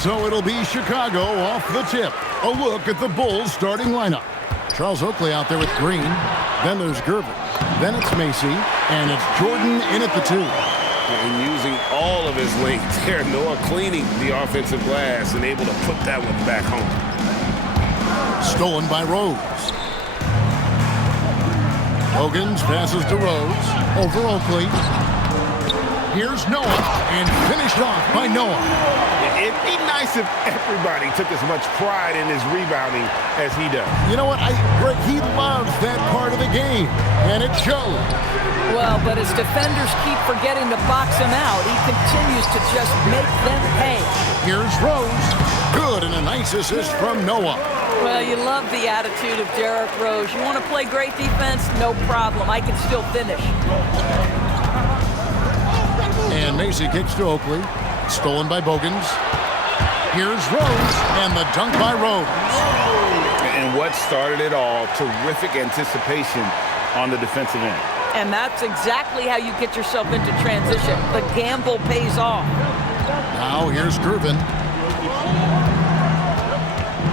So it'll be Chicago off the tip. A look at the Bulls starting lineup. Charles Oakley out there with Green. Then there's Gervin. Then it's Macy. And it's Jordan in at the 2. And using all of his length there, Noah cleaning the offensive glass and able to put that one back home. Stolen by Rose. Hogan's passes to Rose. Over Oakley. Here's Noah. And finished off by Noah. It'd be nice if everybody took as much pride in his rebounding as he does. You know what? Greg, he loves that part of the game, and it shows. Well, but as defenders keep forgetting to box him out, he continues to just make them pay. Here's Rose. Good, and a nice assist from Noah. Well, you love the attitude of Derrick Rose. You want to play great defense? No problem. I can still finish. And Macy kicks to Oakley. Stolen by Bogans. Here's Rose, and the dunk by Rose. And what started it all, terrific anticipation on the defensive end. And that's exactly how you get yourself into transition. The gamble pays off. Now here's Gervin.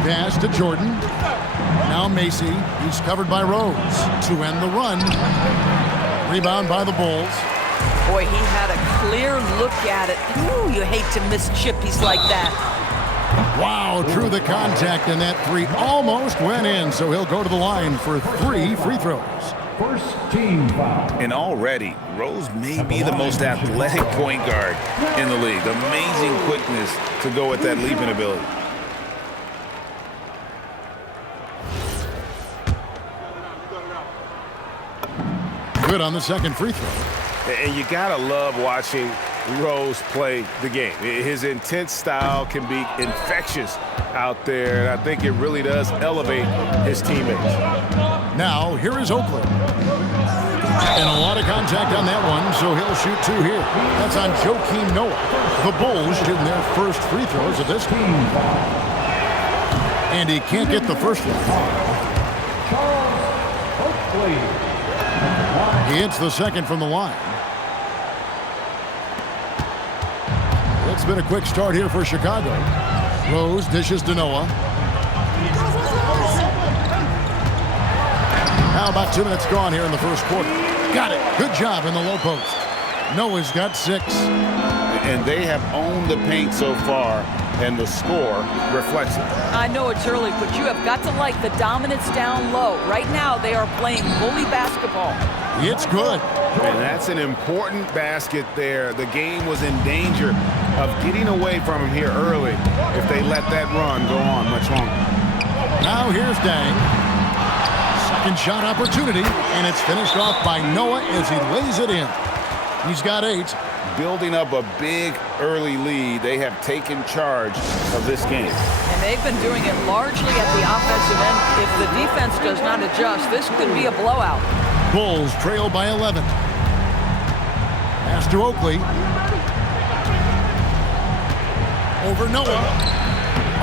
Pass to Jordan. Now Macy. He's covered by Rose to end the run. Rebound by the Bulls. Boy, he had a clear look at it. Ooh, you hate to miss chippies like that. Wow, through the contact, and that 3 almost went in, so he'll go to the line for 3 free throws. First team foul. And already, Rose may be the most athletic point guard in the league. Amazing quickness to go with that leaping ability. Good on the second free throw. And you gotta love watching Rose play the game. His intense style can be infectious out there, and I think it really does elevate his teammates. Now, here is Oakley. And a lot of contact on that one, so he'll shoot 2 here. That's on Joakim Noah. The Bulls shooting their first free throws of this game. And he can't get the first one. Charles Oakley. He hits the second from the line. It's been a quick start here for Chicago. Rose dishes to Noah. Now about 2 minutes gone here in the first quarter. Got it. Good job in the low post. Noah's got 6. And they have owned the paint so far, and the score reflects it. I know it's early, but you have got to like the dominance down low. Right now, they are playing bully basketball. It's good. And that's an important basket there. The game was in danger of getting away from him here early if they let that run go on much longer. Now here's Dang. Second shot opportunity, and it's finished off by Noah as he lays it in. He's got 8. Building up a big early lead, they have taken charge of this game. And they've been doing it largely at the offensive end. If the defense does not adjust, this could be a blowout. Bulls trail by 11. Pass to Oakley. Over Noah.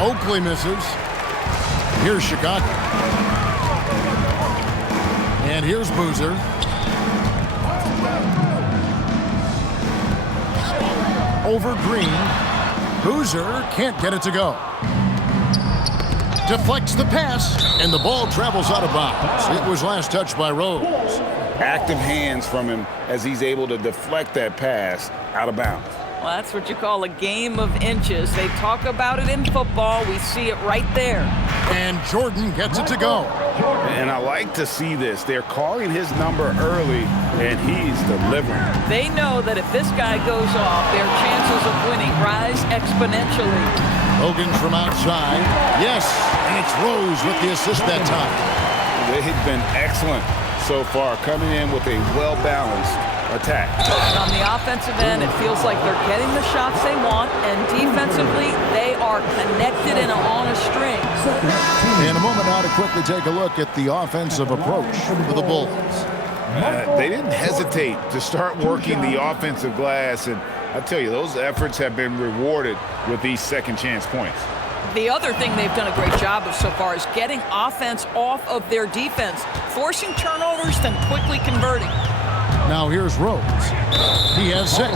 Oakley misses. Here's Chicago. And here's Boozer. Over Green. Boozer can't get it to go. Deflects the pass, and the ball travels out of bounds. It was last touched by Rose. Active hands from him as he's able to deflect that pass out of bounds. Well, that's what you call a game of inches. They talk about it in football. We see it right there. And Jordan gets it to go. And I like to see this. They're calling his number early, and he's delivering. They know that if this guy goes off, their chances of winning rise exponentially. Hogan's from outside. Yes, and it's Rose with the assist that time. They've been excellent so far, coming in with a well-balanced attack. On the offensive end, it feels like they're getting the shots they want, and defensively, they are connected and on a string. In a moment now to quickly take a look at the offensive approach for the Bulls. They didn't hesitate to start working the offensive glass, and I tell you, those efforts have been rewarded with these second chance points. The other thing they've done a great job of so far is getting offense off of their defense, forcing turnovers, then quickly converting. Now here's Rose. He has 6.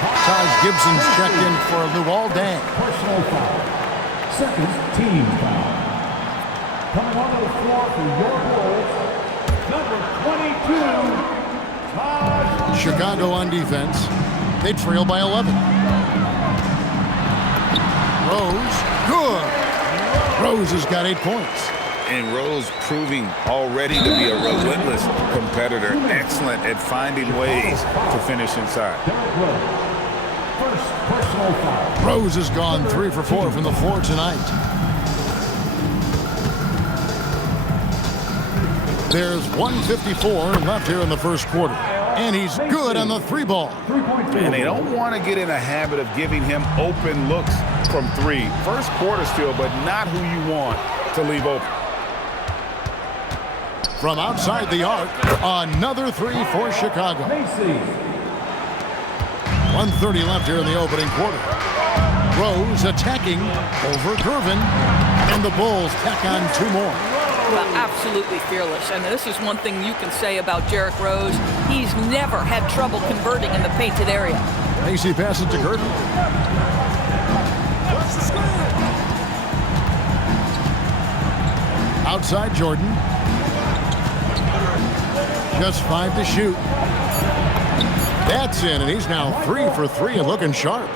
Taj Gibson's checked in for a Luol Deng. Personal foul. Second team foul. Coming onto the floor for your Bulls, number 22, Taj. Chicago on defense. They trail by 11. Rose, good. Rose has got 8 points. And Rose proving already to be a relentless competitor. Excellent at finding ways to finish inside. Derrick Rose. First personal foul. Rose has gone 3 for 4 from the floor tonight. There's 1:54 left here in the first quarter. And he's good on the 3-ball. And they don't want to get in a habit of giving him open looks from 3. First quarter still, but not who you want to leave open. From outside the arc, another 3 for Chicago. 1:30 left here in the opening quarter. Rose attacking over Gervin, and the Bulls tack on 2 more. Well, absolutely fearless. And this is one thing you can say about Derrick Rose. He's never had trouble converting in the painted area. Macy passes to Gervin. Outside Jordan. Just 5 to shoot. That's in, and he's now 3 for 3 and looking sharp.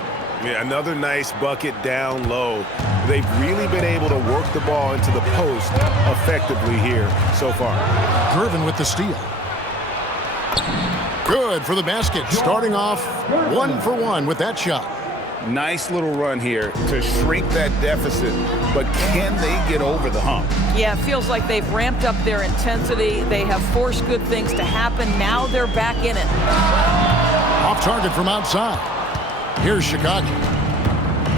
Yeah, another nice bucket down low. They've really been able to work the ball into the post effectively here so far. Gervin with the steal. Good for the basket. Starting off 1 for 1 with that shot. Nice little run here to shrink that deficit, but can they get over the hump? Yeah, it feels like they've ramped up their intensity. They have forced good things to happen. Now they're back in it. Off target from outside. Here's Chicago.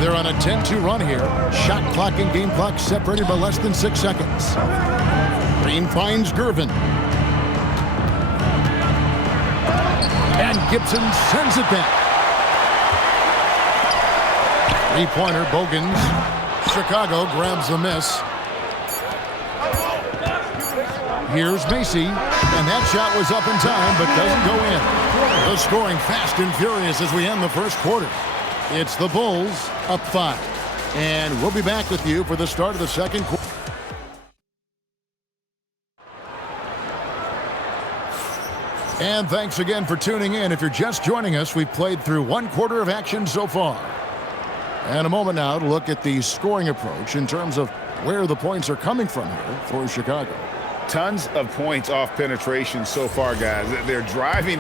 They're on a 10-2 run here. Shot clock and game clock separated by less than 6 seconds. Green finds Gervin. And Gibson sends it back. 3-pointer, Bogans. Chicago grabs the miss. Here's Macy, and that shot was up in time, but doesn't go in. The scoring fast and furious as we end the first quarter. It's the Bulls up 5. And we'll be back with you for the start of the second quarter. And thanks again for tuning in. If you're just joining us, we've played through 1 quarter of action so far. And a moment now to look at the scoring approach in terms of where the points are coming from here for Chicago. Tons of points off penetration so far, guys. They're driving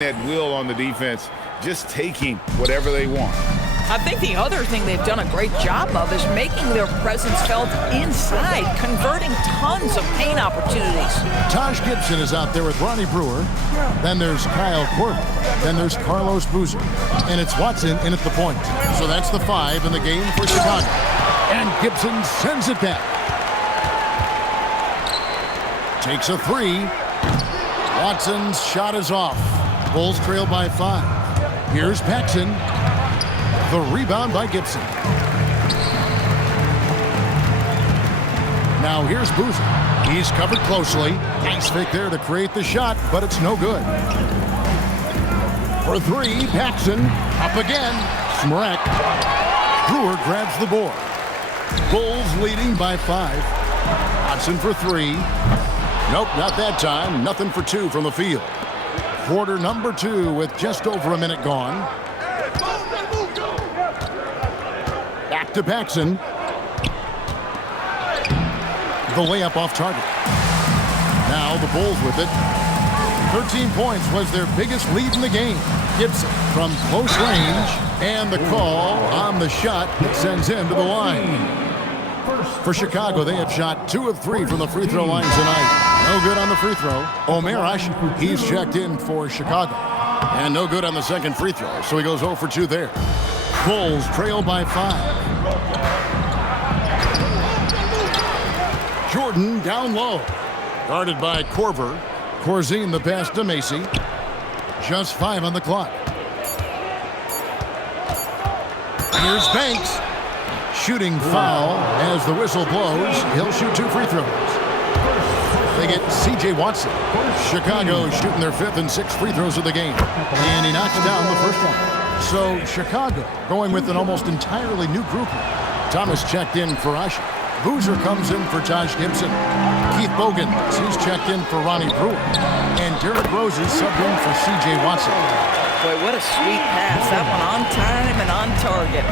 at will on the defense, just taking whatever they want. I think the other thing they've done a great job of is making their presence felt inside, converting tons of paint opportunities. Taj Gibson is out there with Ronnie Brewer. Then there's Kyle Korver. Then there's Carlos Boozer. And it's Watson in at the point. So that's the 5 in the game for Chicago. And Gibson sends it back. Takes a 3. Watson's shot is off. Bulls trail by 5. Here's Paxson. The rebound by Gibson. Now here's Boozer. He's covered closely. Nice fake there to create the shot, but it's no good. For 3, Paxson. Up again. Smrek. Brewer grabs the board. Bulls leading by 5. Watson for 3. Nope, not that time. Nothing for 2 from the field. Quarter number 2 with just over a minute gone. Back to Paxson. The layup off target. Now the Bulls with it. 13 points was their biggest lead in the game. Gibson from close range. And the call on the shot that sends him to the line. For Chicago, they have shot 2 of 3 from the free throw line tonight. No good on the free throw. Omer Ash, he's checked in for Chicago. And no good on the second free throw, so he goes 0 for 2 there. Bulls trail by 5. Jordan down low. Guarded by Korver. Corzine the pass to Macy. Just 5 on the clock. Here's Banks. shooting foul. As the whistle blows, he'll shoot 2 free throws. They get C.J. Watson. Chicago shooting their 5th and 6th free throws of the game. And he knocks down the first one. So Chicago going with an almost entirely new group. Thomas checked in for Usher. Boozer comes in for Taj Gibson. Keith Bogans, he's checked in for Ronnie Brewer. And Derrick Rose is subbed in for C.J. Watson. Boy, what a sweet pass. That one on time and on target.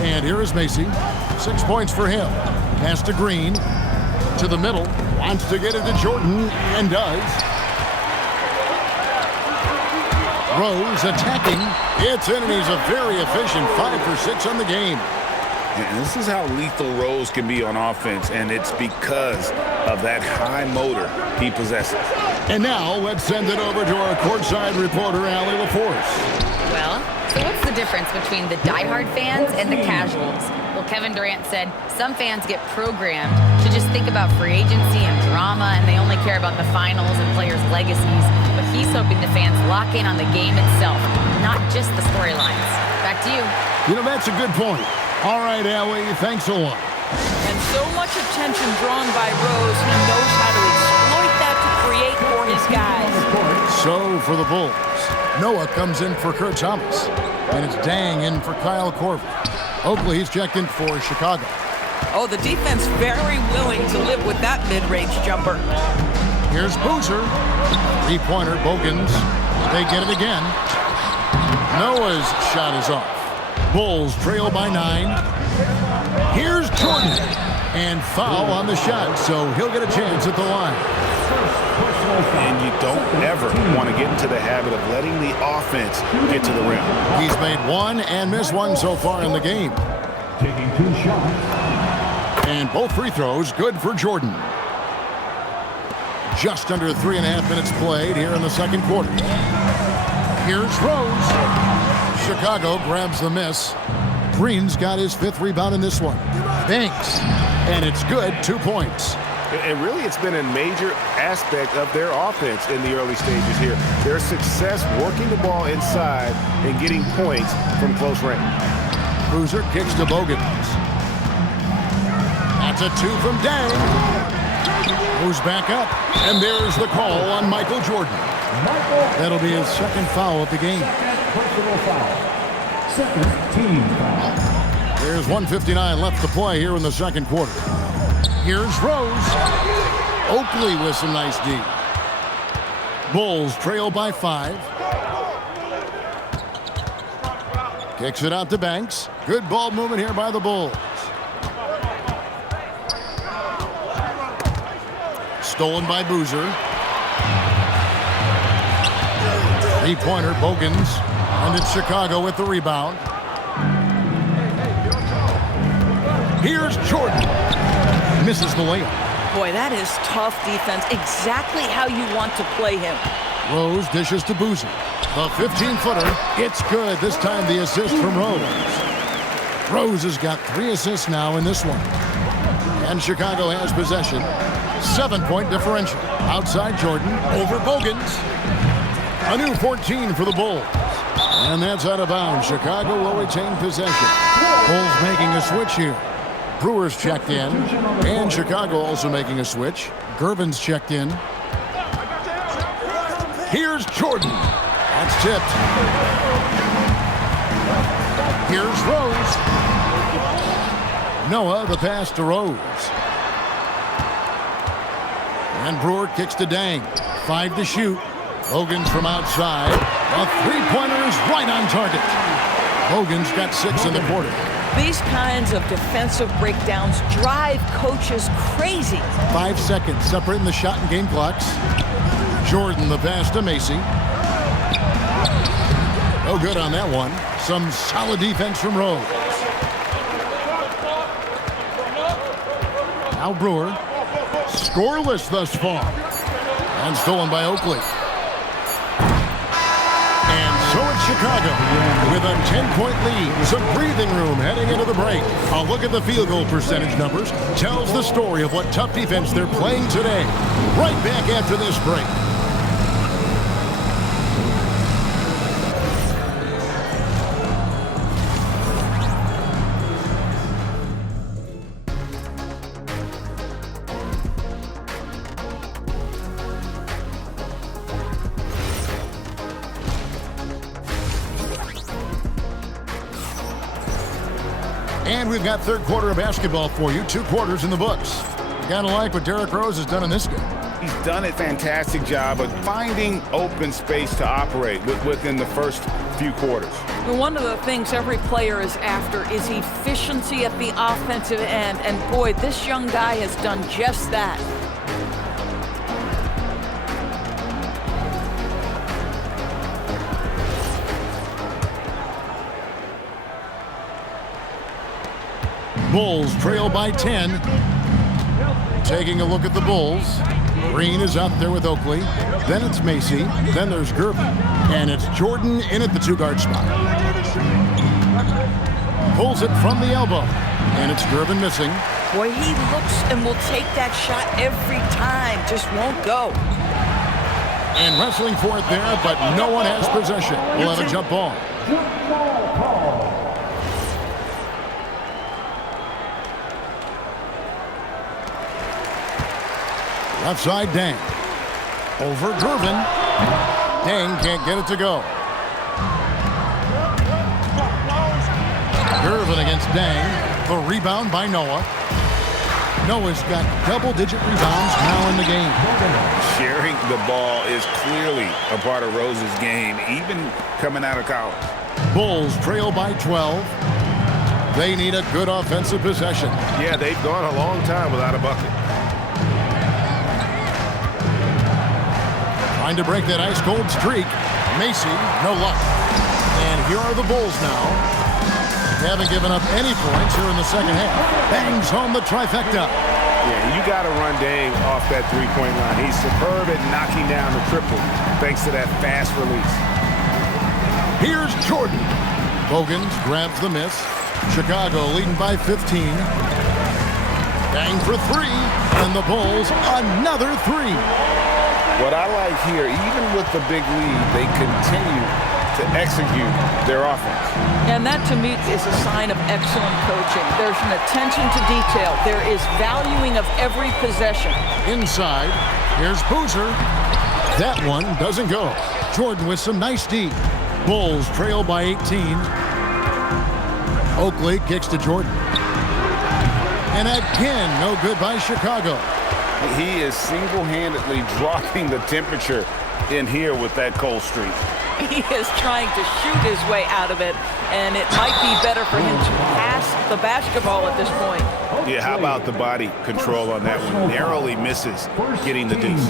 And here is Macy. 6 points for him. Pass to Green. To the middle. Wants to get it to Jordan. And does. Rose attacking. It's in, and he's a very efficient 5 for 6 on the game. And this is how lethal Rose can be on offense, and it's because of that high motor he possesses. And now let's send it over to our courtside reporter, Allie LaForce. Well, so what's the difference between the diehard fans and the casuals? Well, Kevin Durant said some fans get programmed to just think about free agency and drama, and they only care about the finals and players' legacies. But he's hoping the fans lock in on the game itself, not just the storylines. Back to you. You know, that's a good point. All right, Allie, thanks a lot. And so much attention drawn by Rose, he knows how to exploit that to create for his guys. So for the Bulls, Noah comes in for Kurt Thomas. And it's Dang in for Kyle Korver. Oakley's checked in for Chicago. Oh, the defense very willing to live with that mid-range jumper. Here's Boozer. 3-pointer, Bogans. They get it again. Noah's shot is off. Bulls trail by 9. Here's Jordan. And foul on the shot, so he'll get a chance at the line. And you don't ever want to get into the habit of letting the offense get to the rim. He's made 1 and missed 1 so far in the game. Taking 2 shots. And both free throws good for Jordan. Just under 3.5 minutes played here in the second quarter. Here's Rose. Chicago grabs the miss. Green's got his 5th rebound in this one. Banks. And it's good, 2 points. And really, it's been a major aspect of their offense in the early stages here. Their success working the ball inside and getting points from close range. Boozer kicks to Bogans. That's a 2 from Dang. Moves back up. And there's the call on Michael Jordan. That'll be his 2nd foul of the game. Personal foul. 2nd team foul. There's 1:59 left to play here in the second quarter. Here's Rose. Oakley with some nice D. Bulls trail by 5. Kicks it out to Banks. Good ball movement here by the Bulls. Stolen by Boozer. 3-pointer, Bogans. And it's Chicago with the rebound. Here's Jordan. Misses the layup. Boy, that is tough defense. Exactly how you want to play him. Rose dishes to Boozer. The 15-footer. It's good. This time the assist from Rose. Rose has got 3 assists now in this one. And Chicago has possession. 7-point differential. Outside Jordan. Over Bogans. A new 14 for the Bulls. And that's out of bounds. Chicago will retain possession. Bulls making a switch here. Brewer's checked in. And Chicago also making a switch. Gervin's checked in. Here's Jordan. That's tipped. Here's Rose. Noah, the pass to Rose. And Brewer kicks to Dang. 5 to shoot. Bogans from outside. A 3-pointer is right on target. Bogans got 6 in the quarter. These kinds of defensive breakdowns drive coaches crazy. 5 seconds separating the shot and game clocks. Jordan the pass to Macy. No good on that one. Some solid defense from Rose. Now Brewer. Scoreless thus far. And stolen by Oakley. And so it's Chicago with a 10-point lead. Some breathing room heading into the break. A look at the field goal percentage numbers tells the story of what tough defense they're playing today. Right back after this break. And we've got third quarter of basketball for you. 2 quarters in the books. You gotta like what Derrick Rose has done in this game. He's done a fantastic job of finding open space to operate within the first few quarters. One of the things every player is after is efficiency at the offensive end. And boy, this young guy has done just that. Bulls trail by 10. Taking a look at the Bulls. Green is up there with Oakley. Then it's Macy. Then there's Gervin. And it's Jordan in at the 2-guard spot. Pulls it from the elbow. And it's Gervin missing. Boy, he looks and will take that shot every time. Just won't go. And wrestling for it there, but no one has possession. We'll have a jump ball. Left side, Dang. Over Gervin. Dang can't get it to go. Gervin against Dang. The rebound by Noah. Noah's got double-digit rebounds now in the game. Sharing the ball is clearly a part of Rose's game, even coming out of college. Bulls trail by 12. They need a good offensive possession. Yeah, they've gone a long time without a bucket. Trying to break that ice-cold streak. Macy, no luck. And here are the Bulls now. They haven't given up any points here in the second half. Bangs home the trifecta. Yeah, you got to run Dang off that three-point line. He's superb at knocking down the triple thanks to that fast release. Here's Jordan. Bogans grabs the miss. Chicago leading by 15. Dang for 3. And the Bulls another 3. What I like here, even with the big lead, they continue to execute their offense. And that, to me, is a sign of excellent coaching. There's an attention to detail. There is valuing of every possession. Inside, here's Boozer. That one doesn't go. Jordan with some nice D. Bulls trail by 18. Oakley kicks to Jordan. And again, no good by Chicago. He is single-handedly dropping the temperature in here with that cold streak. He is trying to shoot his way out of it, and it might be better for him to pass the basketball at this point. Yeah, how about the body control on that one? Narrowly misses getting the deuce.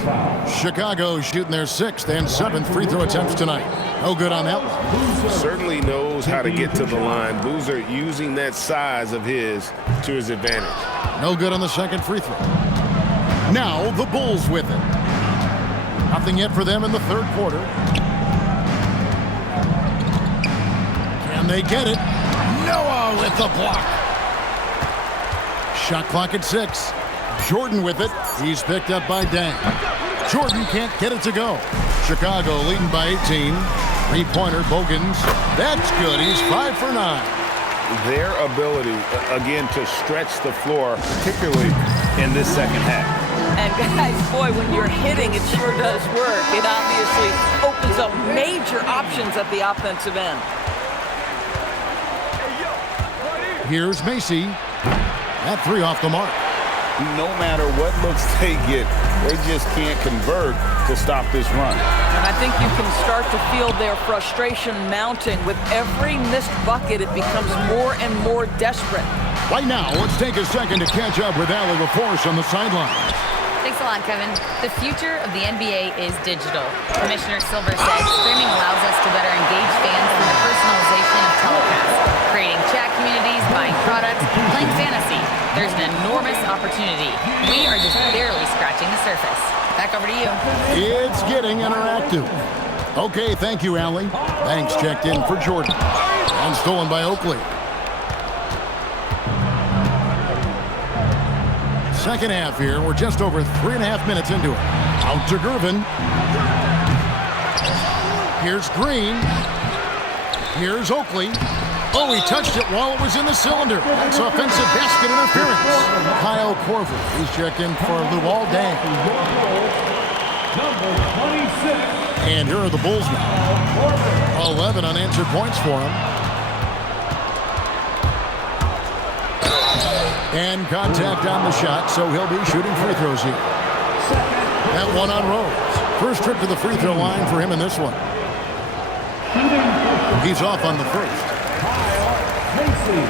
Chicago shooting their 6th and 7th free throw attempts tonight. No good on that one. Certainly knows how to get to the line. Boozer using that size of his to his advantage. No good on the second free throw. Now the Bulls with it. Nothing yet for them in the third quarter. Can they get it? Noah with the block. Shot clock at 6. Jordan with it. He's picked up by Dang. Jordan can't get it to go. Chicago leading by 18. Three-pointer, Bogans. That's good. He's 5 for 9. Their ability, again, to stretch the floor, particularly in this second half. And guys, boy, when you're hitting, it sure does work. It obviously opens up major options at the offensive end. Here's Macy. That 3 off the mark. No matter what looks they get, they just can't convert to stop this run. And I think you can start to feel their frustration mounting. With every missed bucket, it becomes more and more desperate. Right now, let's take a second to catch up with Allie LaForce on the sideline. Thanks a lot, Kevin. The future of the NBA is digital. Commissioner Silver said streaming allows us to better engage fans through the personalization of telecasts, creating chat communities, buying products, playing fantasy. There's an enormous opportunity. We are just barely scratching the surface. Back over to you. It's getting interactive. Okay, thank you, Allie. Banks checked in for Jordan. And stolen by Oakley. Second half here. We're just over 3.5 minutes into it. Out to Gervin. Here's Green. Here's Oakley. Oh, he touched it while it was in the cylinder. That's offensive basket interference. Kyle Korver. He's checked in for Luol Deng. And here are the Bulls now. 11 unanswered points for him. And contact on the shot, so he'll be shooting free throws here. That one on Rose. First trip to the free throw line for him in this one. He's off on the first. Macy,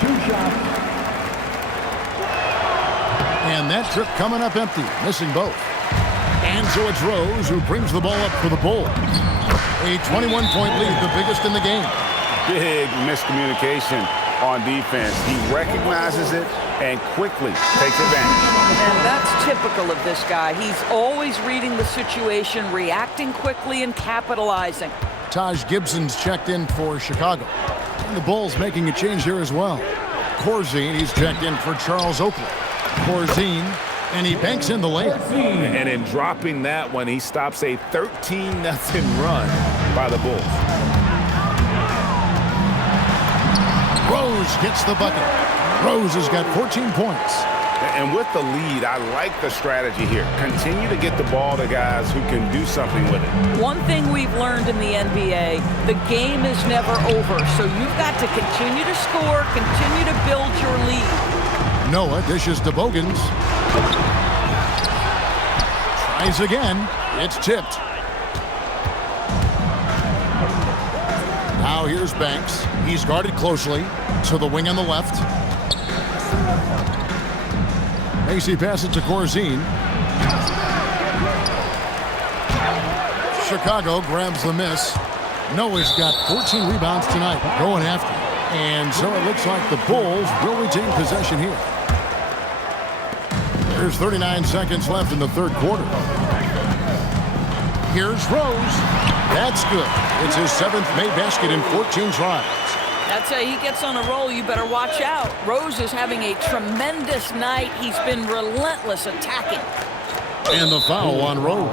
2 shots. And that trip coming up empty, missing both. And so it's Rose who brings the ball up for the Bulls. A 21-point lead, the biggest in the game. Big miscommunication on defense. He recognizes it and quickly takes advantage. And that's typical of this guy. He's always reading the situation, reacting quickly, and capitalizing. Taj Gibson's checked in for Chicago. And the Bulls making a change here as well. Corzine, he's checked in for Charles Oakley. Corzine, and he banks in the layup. And in dropping that one, he stops a 13-0 run by the Bulls. Rose gets the bucket. Rose has got 14 points. And with the lead, I like the strategy here. Continue to get the ball to guys who can do something with it. One thing we've learned in the NBA, the game is never over. So you've got to continue to score, continue to build your lead. Noah dishes to Bogans. Tries again. It's tipped. Now here's Banks. He's guarded closely to the wing on the left. Macy passes to Corzine. Chicago grabs the miss. Noah's got 14 rebounds tonight, going after. And so it looks like the Bulls will retain possession here. There's 39 seconds left in the third quarter. Here's Rose. That's good. It's his 7th made basket in 14 tries. That's how he gets on a roll. You better watch out. Rose is having a tremendous night. He's been relentless attacking. And the foul on Rose.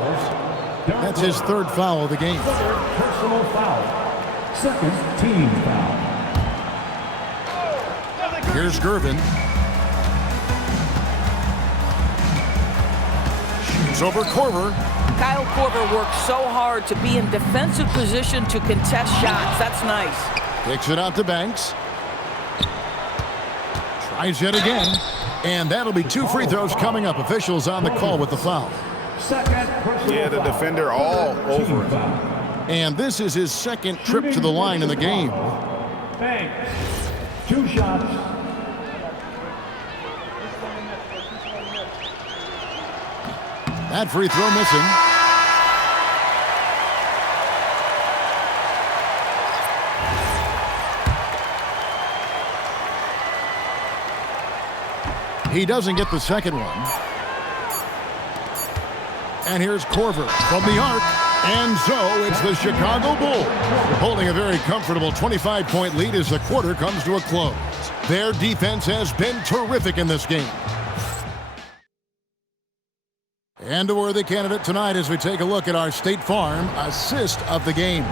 That's his 3rd foul of the game. Personal foul. 2nd team foul. Here's Gervin. Shoots over Korver. Kyle Korver works so hard to be in defensive position to contest shots. That's nice. Kicks it out to Banks. Tries yet again. And that'll be 2 free throws coming up. Officials on the call with the foul. Yeah, the defender all over him. And this is his 2nd trip to the line in the game. Banks, 2 shots. That free throw missing. He doesn't get the second one. And here's Korver from the arc. And so it's the Chicago Bulls holding a very comfortable 25-point lead as the quarter comes to a close. Their defense has been terrific in this game. And a worthy candidate tonight as we take a look at our State Farm assist of the game.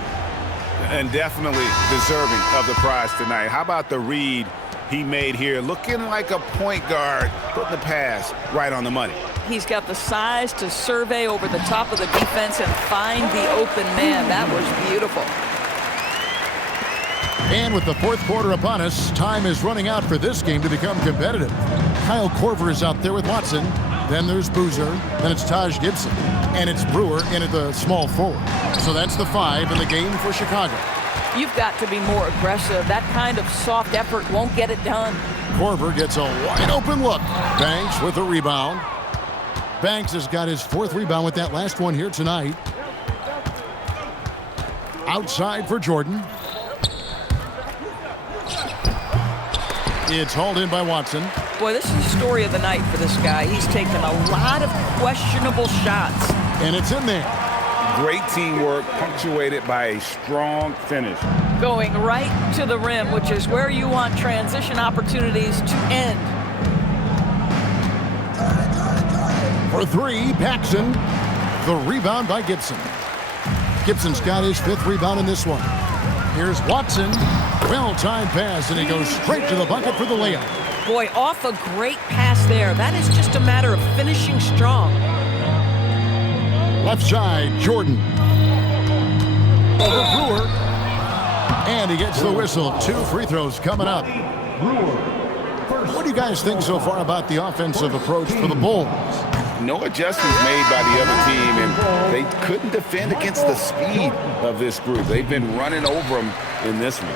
And definitely deserving of the prize tonight. How about the read he made here? Looking like a point guard, putting the pass right on the money. He's got the size to survey over the top of the defense and find the open man. That was beautiful. And with the 4th quarter upon us, time is running out for this game to become competitive. Kyle Korver is out there with Watson. Then there's Boozer. Then it's Taj Gibson. And it's Brewer in at the small forward. So that's the 5 in the game for Chicago. You've got to be more aggressive. That kind of soft effort won't get it done. Korver gets a wide open look. Banks with a rebound. Banks has got his 4th rebound with that last one here tonight. Outside for Jordan. It's hauled in by Watson. Boy, this is the story of the night for this guy. He's taken a lot of questionable shots. And it's in there. Great teamwork, punctuated by a strong finish. Going right to the rim, which is where you want transition opportunities to end. For 3, Paxson. The rebound by Gibson. Gibson's got his 5th rebound in this one. Here's Watson. Well-timed pass, and he goes straight to the bucket for the layup. Boy, off a great pass there. That is just a matter of finishing strong. Left side, Jordan. Over Brewer. And he gets the whistle. 2 free throws coming up. Brewer. What do you guys think so far about the offensive approach for the Bulls? No adjustments made by the other team, and they couldn't defend against the speed of this group. They've been running over them in this one.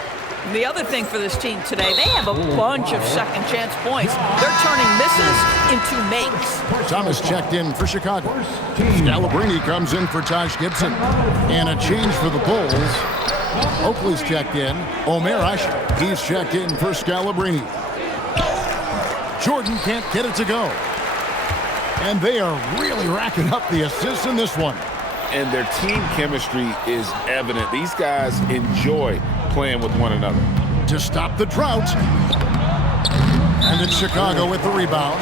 The other thing for this team today, they have a bunch of second chance points. They're turning misses into makes. Thomas checked in for Chicago. Scalabrini comes in for Taj Gibson. And a change for the Bulls. Oakley's checked in. Omer Asher, he's checked in for Scalabrini. Jordan can't get it to go. And they are really racking up the assists in this one. And their team chemistry is evident. These guys enjoy playing with one another. To stop the drought. And it's Chicago with the rebound.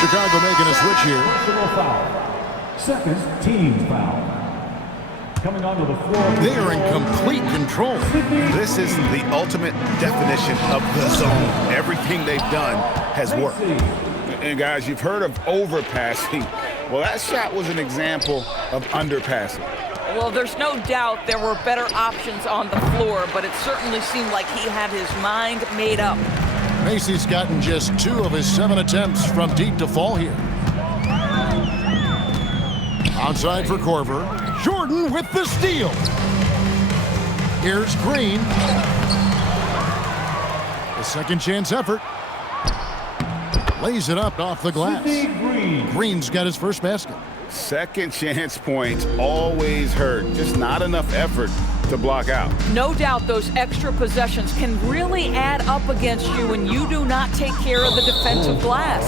Chicago making a switch here. Personal foul. Second team foul. Coming onto the floor. They are in complete control. This is the ultimate definition of the zone. Everything they've done has worked. And guys, you've heard of overpassing. Well, that shot was an example of underpassing. Well, there's no doubt there were better options on the floor, but it certainly seemed like he had his mind made up. Macy's gotten just 2 of his 7 attempts from deep to fall here. Outside for Korver. Jordan with the steal. Here's Green. A second chance effort. Lays it up off the glass. Green's got his first basket. Second chance points always hurt. Just not enough effort to block out. No doubt those extra possessions can really add up against you when you do not take care of the defensive glass.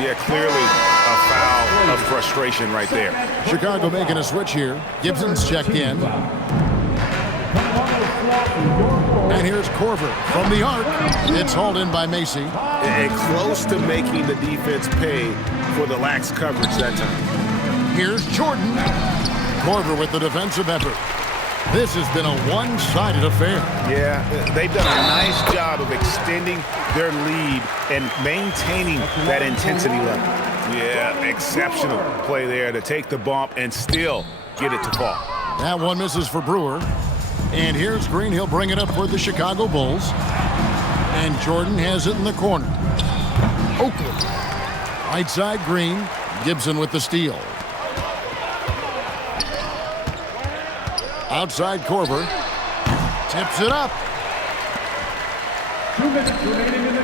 Yeah, clearly a foul of frustration right there. Chicago making a switch here. Gibson's checked in. And here's Korver from the arc. It's hauled in by Macy. And close to making the defense pay for the lax coverage that time. Here's Jordan. Korver with the defensive effort. This has been a one-sided affair. Yeah, they've done a nice job of extending their lead and maintaining that intensity level. Yeah, exceptional play there to take the bump and still get it to fall. That one misses for Brewer. And here's Green. He'll bring it up for the Chicago Bulls. And Jordan has it in the corner. Oakley. Right side, Green. Gibson with the steal. Outside, Korver. Tips it up.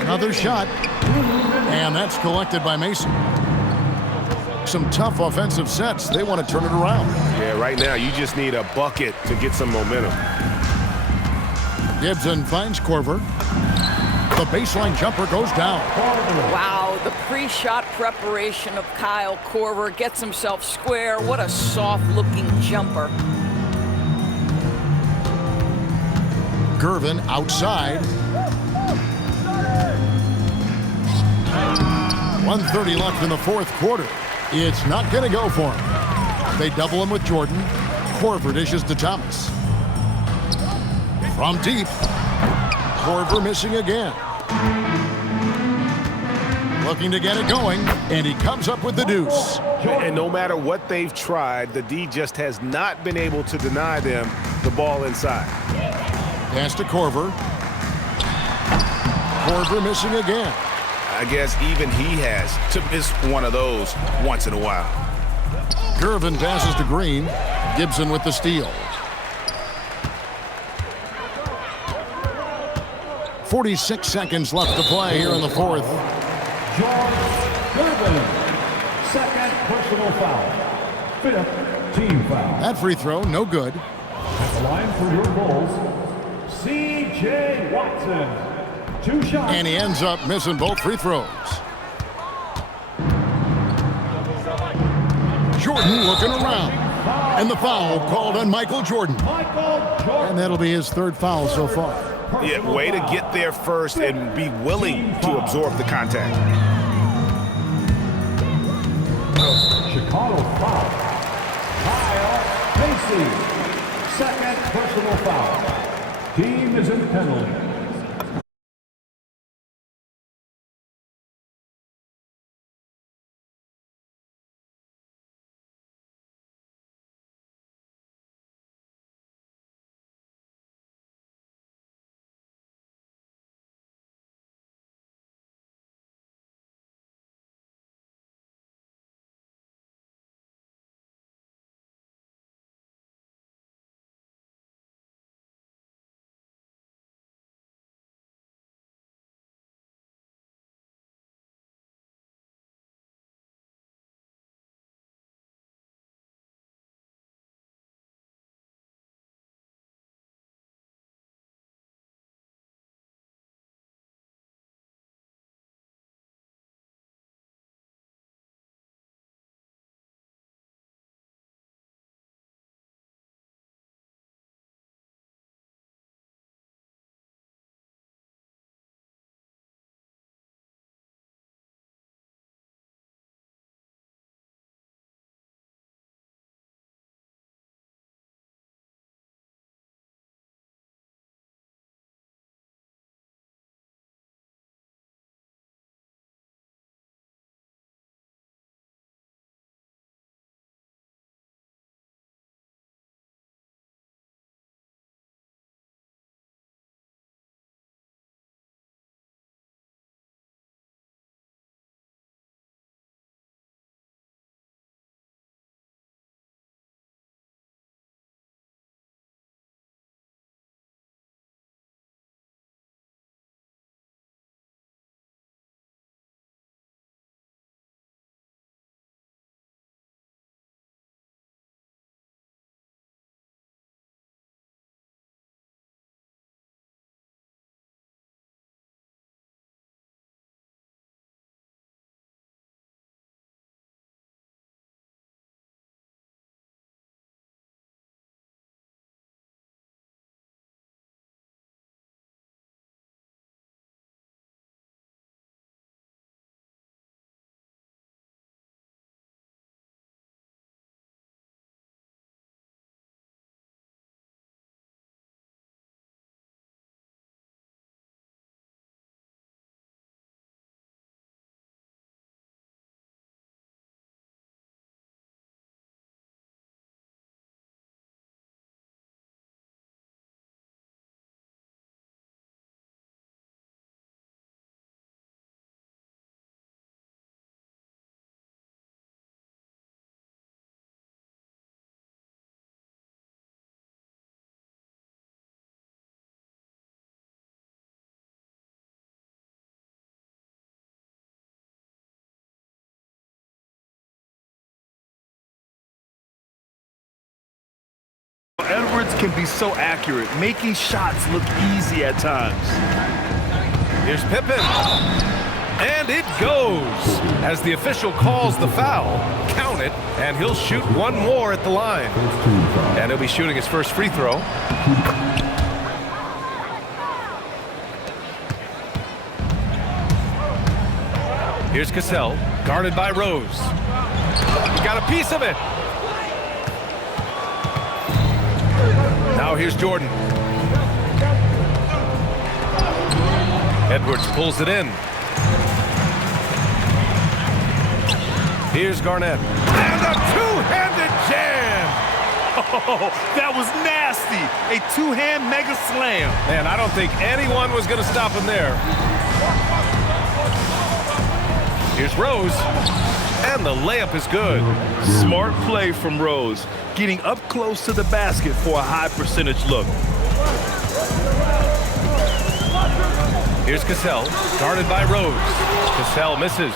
Another shot. And that's collected by Mason. Some tough offensive sets. They want to turn it around. Yeah, right now you just need a bucket to get some momentum. Gibson finds Korver. The baseline jumper goes down. Wow, the pre-shot preparation of Kyle Korver gets himself square. What a soft-looking jumper. Gervin outside. 1:30 left in the fourth quarter. It's not going to go for him. They double him with Jordan. Korver dishes to Thomas. From deep. Korver missing again. Looking to get it going, and he comes up with the deuce. And no matter what they've tried, the D just has not been able to deny them the ball inside. Pass to Korver. Korver missing again. I guess even he has to miss one of those once in a while. Gervin passes to Green. Gibson with the steal. 46 seconds left to play here in the fourth. Gervin. Second personal foul. Fifth team foul. That free throw, no good. At the line for your Bulls, C.J. Watson. 2 shots. And he ends up missing both free throws. Jordan looking around. And the foul called on Michael Jordan. And that'll be his third foul so far. Yeah, way to get there first and be willing to absorb the contact. Chicago foul. Kyle Macy. Second personal foul. Team is in penalty. Edwards can be so accurate, making shots look easy at times. Here's Pippen. And it goes. As the official calls the foul, count it, and he'll shoot one more at the line. And he'll be shooting his first free throw. Here's Cassell, guarded by Rose. He got a piece of it. Now here's Jordan. Edwards pulls it in. Here's Garnett. And a two-handed jam! Oh, that was nasty. A two-hand mega slam. Man, I don't think anyone was going to stop him there. Here's Rose. And the layup is good. Smart play from Rose, getting up close to the basket for a high percentage look. Here's Cassell, guarded by Rose. Cassell misses.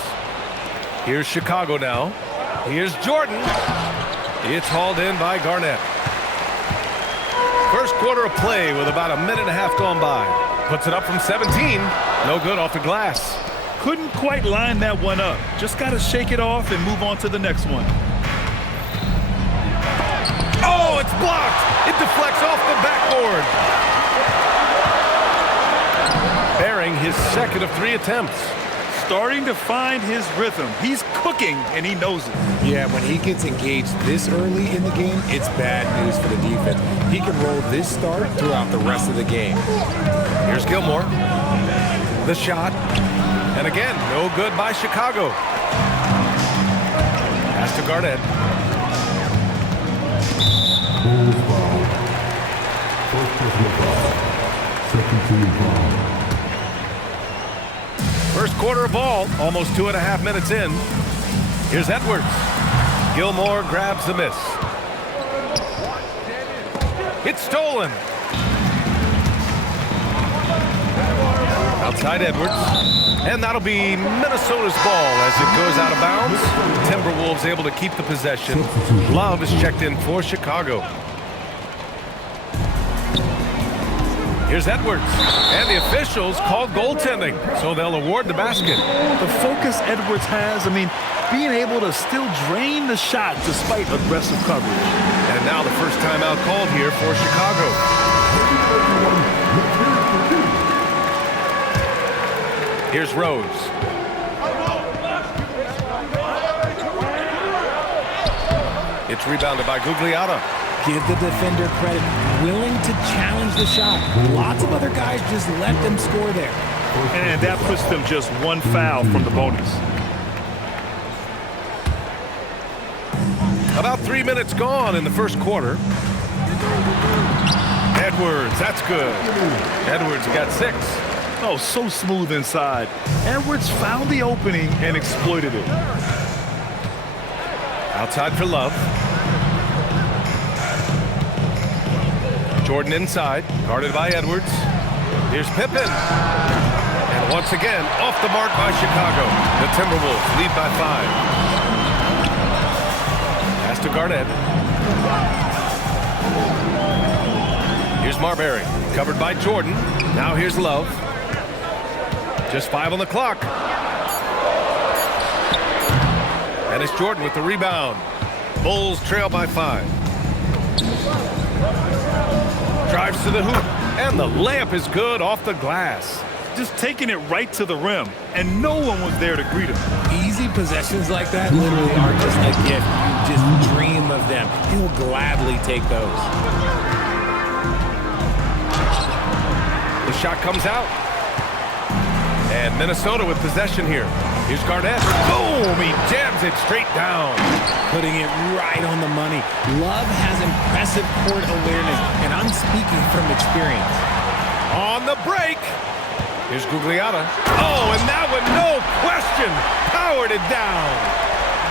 Here's Chicago now. Here's Jordan. It's hauled in by Garnett. First quarter of play with about a minute and a half gone by. Puts it up from 17. No good off the glass. Couldn't quite line that one up. Just got to shake it off and move on to the next one. Oh, it's blocked. It deflects off the backboard. Bearing his second of 3 attempts. Starting to find his rhythm. He's cooking, and he knows it. Yeah, when he gets engaged this early in the game, it's bad news for the defense. He can roll this start throughout the rest of the game. Here's Gilmore. The shot. And again, no good by Chicago. Pass to Garnett. Bulls foul. First personal foul. Second team foul. First quarter of ball, almost 2.5 minutes in. Here's Edwards. Gilmore grabs the miss. It's stolen. Outside Edwards. And that'll be Minnesota's ball as it goes out of bounds. Timberwolves able to keep the possession. Love is checked in for Chicago. Here's Edwards. And the officials called goaltending, so they'll award the basket. The focus Edwards has, being able to still drain the shot despite aggressive coverage. And now the first timeout called here for Chicago. Here's Rose. It's rebounded by Gugliotta. Give the defender credit. Willing to challenge the shot. Lots of other guys just let them score there. And that puts them just one foul from the bonus. About 3 minutes gone in the first quarter. Edwards, that's good. Edwards got 6. Oh, so smooth inside. Edwards found the opening and exploited it. Outside for Love. Jordan inside, guarded by Edwards. Here's Pippen. And once again, off the mark by Chicago. The Timberwolves lead by 5. Pass to Garnett. Here's Marbury, covered by Jordan. Now here's Love. Just 5 on the clock. And it's Jordan with the rebound. Bulls trail by 5. Drives to the hoop, and the layup is good off the glass. Just taking it right to the rim, and no one was there to greet him. Easy possessions like that literally are just a gift. You just dream of them. He'll gladly take those. The shot comes out. And Minnesota with possession here. Here's Garnett. Boom! He jams it straight down. Putting it right on the money. Love has impressive court awareness, and I'm speaking from experience. On the break. Here's Gugliotta. Oh, and that one, no question, powered it down.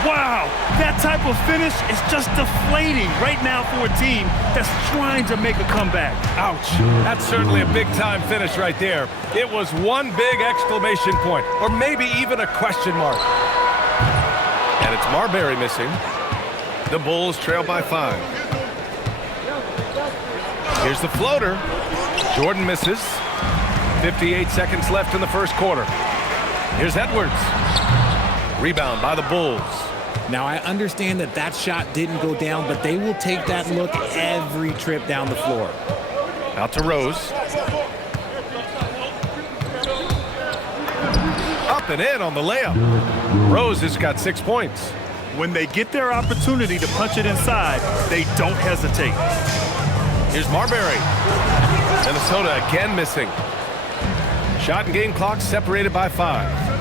Wow, that type of finish is just deflating right now for a team that's trying to make a comeback. Ouch. That's certainly a big-time finish right there. It was one big exclamation point, or maybe even a question mark. And it's Marbury missing. The Bulls trail by 5. Here's the floater. Jordan misses. 58 seconds left in the first quarter. Here's Edwards. Rebound by the Bulls. Now, I understand that that shot didn't go down, but they will take that look every trip down the floor. Out to Rose. Up and in on the layup. Rose has got 6 points. When they get their opportunity to punch it inside, they don't hesitate. Here's Marbury. Minnesota again missing. Shot and game clock separated by 5.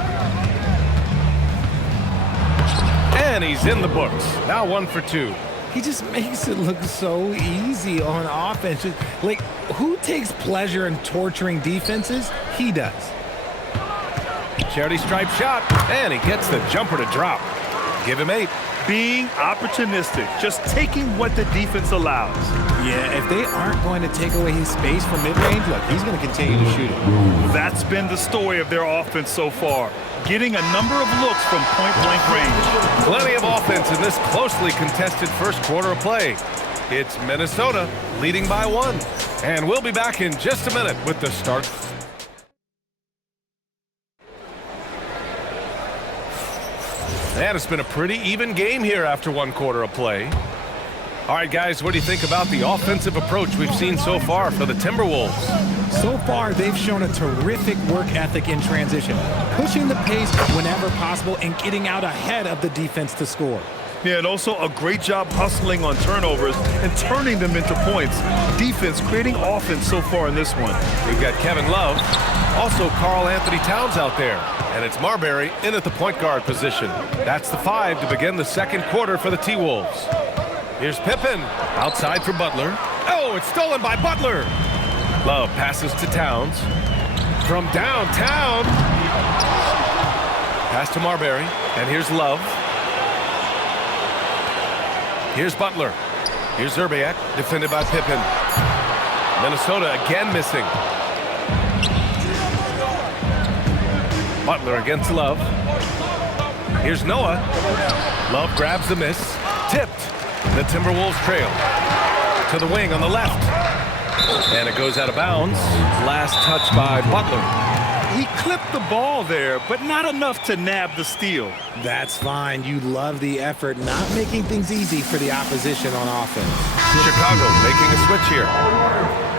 And he's in the books. Now 1 for 2. He just makes it look so easy on offense. Like, who takes pleasure in torturing defenses? He does. Charity stripe shot, and he gets the jumper to drop. Give him 8. Being opportunistic, just taking what the defense allows. Yeah, if they aren't going to take away his space from mid-range, look, he's going to continue to shoot it. That's been the story of their offense so far. Getting a number of looks from point-blank range. Plenty of offense in this closely contested first quarter of play. It's Minnesota leading by 1. And we'll be back in just a minute with the start. And it's been a pretty even game here after 1 quarter of play. All right, guys, what do you think about the offensive approach we've seen so far for the Timberwolves? So far, they've shown a terrific work ethic in transition, pushing the pace whenever possible and getting out ahead of the defense to score. Yeah, and also a great job hustling on turnovers and turning them into points. Defense creating offense so far in this one. We've got Kevin Love, also Karl Anthony Towns out there. And it's Marbury in at the point guard position. That's the 5 to begin the second quarter for the T-Wolves. Here's Pippen, outside for Butler. Oh, it's stolen by Butler. Love passes to Towns. From downtown. Pass to Marbury, and here's Love. Here's Butler. Here's Zerbiak, defended by Pippen. Minnesota again missing. Butler against Love. Here's Noah. Love grabs the miss. Tipped. The Timberwolves trail. To the wing on the left. And it goes out of bounds. Last touch by Butler. He clipped the ball there, but not enough to nab the steal. That's fine. You love the effort, not making things easy for the opposition on offense. Chicago making a switch here.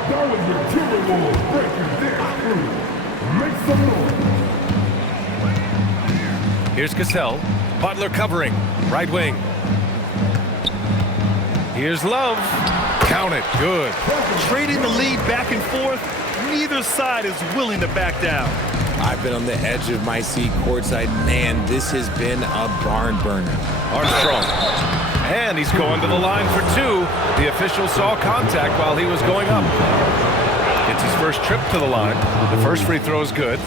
That was your Timberwolves breaking their through. Make some noise. Here's Cassell. Butler covering. Right wing. Here's Love. Count it. Good. Trading the lead back and forth, neither side is willing to back down. I've been on the edge of my seat courtside. Man, this has been a barn burner. Armstrong. And he's going to the line for 2. The official saw contact while he was going up. It's his first trip to the line. The first free throw is good.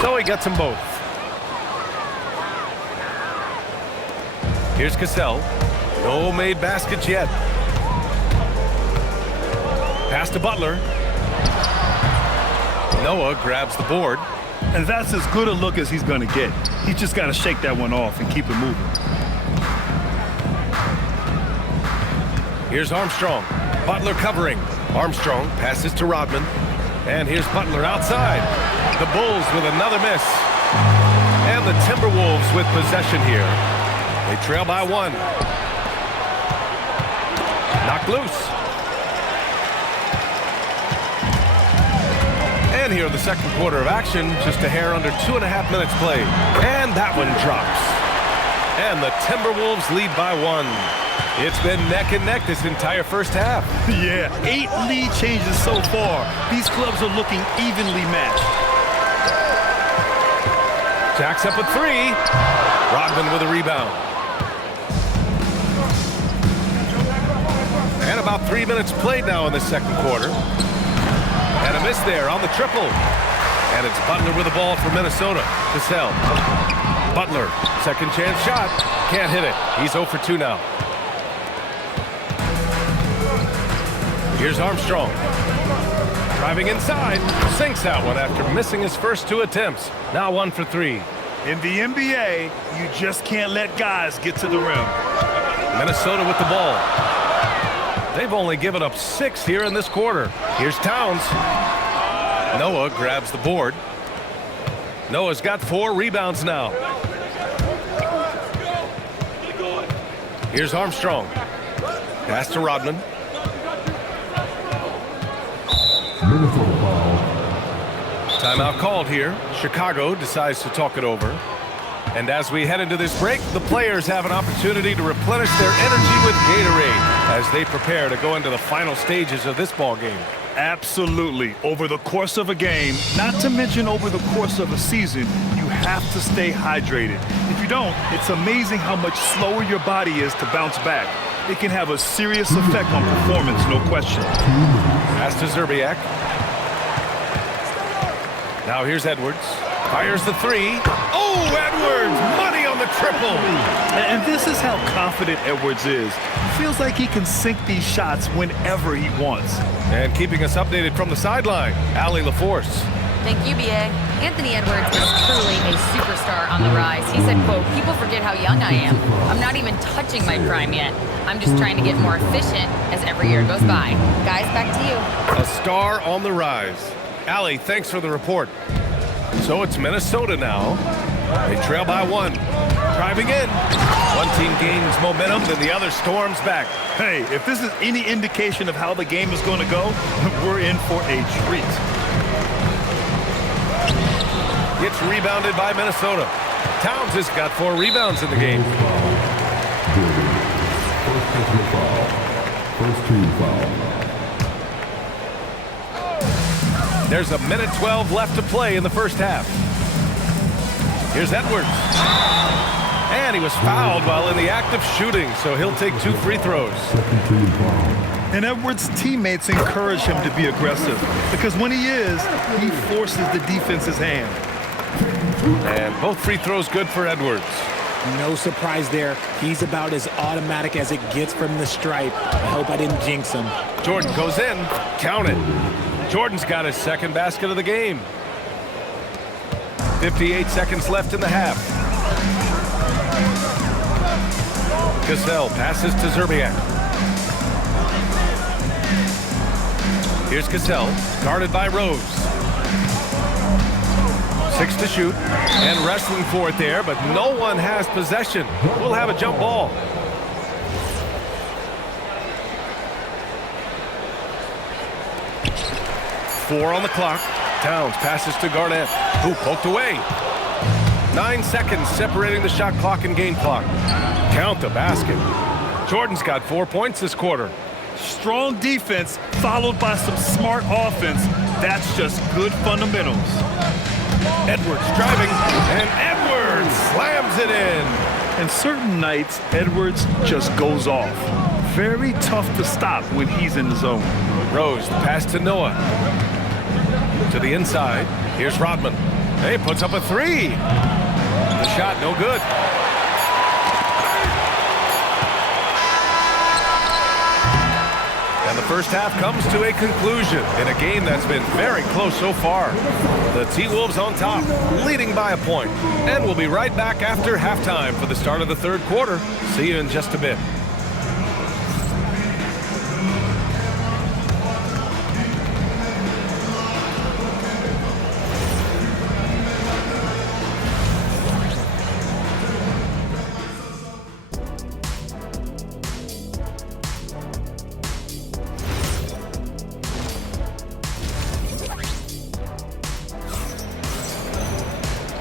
So he gets them both. Here's Cassell. No made baskets yet. Pass to Butler. Noah grabs the board. And that's as good a look as he's going to get. He's just got to shake that one off and keep it moving. Here's Armstrong. Butler covering. Armstrong passes to Rodman. And here's Butler outside. The Bulls with another miss. And the Timberwolves with possession here. They trail by 1. Knocked loose. And here in the second quarter of action, just a hair under 2.5 minutes played. And that one drops. And the Timberwolves lead by 1. It's been neck and neck this entire first half. Yeah, 8 lead changes so far. These clubs are looking evenly matched. Jacks up with 3. Rodman with a rebound. And about 3 minutes played now in the second quarter. And a miss there on the triple. And it's Butler with the ball for Minnesota. Cassell. Butler, second chance shot. Can't hit it. He's 0 for 2 now. Here's Armstrong. Driving inside. Sinks that one after missing his first 2 attempts. Now 1 for 3. In the NBA, you just can't let guys get to the rim. Minnesota with the ball. They've only given up 6 here in this quarter. Here's Towns. Noah grabs the board. Noah's got 4 rebounds now. Here's Armstrong. Pass to Rodman. Timeout called here. Chicago decides to talk it over. And as we head into this break, the players have an opportunity to replenish their energy with Gatorade as they prepare to go into the final stages of this ball game. Absolutely. Over the course of a game, not to mention over the course of a season, you have to stay hydrated. If you don't, it's amazing how much slower your body is to bounce back. It can have a serious effect on performance, no question. Pass to Zerbiak. Now here's Edwards. Fires the 3. Oh, Edwards! Money on the triple! And this is how confident Edwards is. Feels like he can sink these shots whenever he wants. And keeping us updated from the sideline, Allie LaForce. Thank you, BA. Anthony Edwards is truly a superstar on the rise. He said, quote, "People forget how young I am. I'm not even touching my prime yet. I'm just trying to get more efficient as every year goes by." Guys, back to you. A star on the rise. Allie, thanks for the report. So it's Minnesota now. They trail by 1. Driving in. One team gains momentum, then the other storms back. Hey, if this is any indication of how the game is going to go, we're in for a treat. It's rebounded by Minnesota. Towns has got 4 rebounds in the game. First team foul. There's a minute 12 left to play in the first half. Here's Edwards. And he was fouled while in the act of shooting, so he'll take 2 free throws. And Edwards' teammates encourage him to be aggressive because when he is, he forces the defense's hand. And both free throws good for Edwards. No surprise there. He's about as automatic as it gets from the stripe. I hope I didn't jinx him. Jordan goes in. Count it. Jordan's got his second basket of the game. 58 seconds left in the half. Cassell passes to Zerbiak. Here's Cassell, guarded by Rose. 6 to shoot, and wrestling for it there, but no one has possession. We'll have a jump ball. Four on the clock. Towns passes to Garnett, who poked away. 9 seconds separating the shot clock and game clock. Count the basket. Jordan's got 4 points this quarter. Strong defense followed by some smart offense. That's just good fundamentals. Edwards driving, and Edwards slams it in. And certain nights, Edwards just goes off. Very tough to stop when he's in the zone. Rose, the pass to Noah. To the inside, here's Rodman. He puts up a 3. The shot no good. And the first half comes to a conclusion in a game that's been very close so far. The T-Wolves on top, leading by a point. And we'll be right back after halftime for the start of the third quarter. See you in just a bit.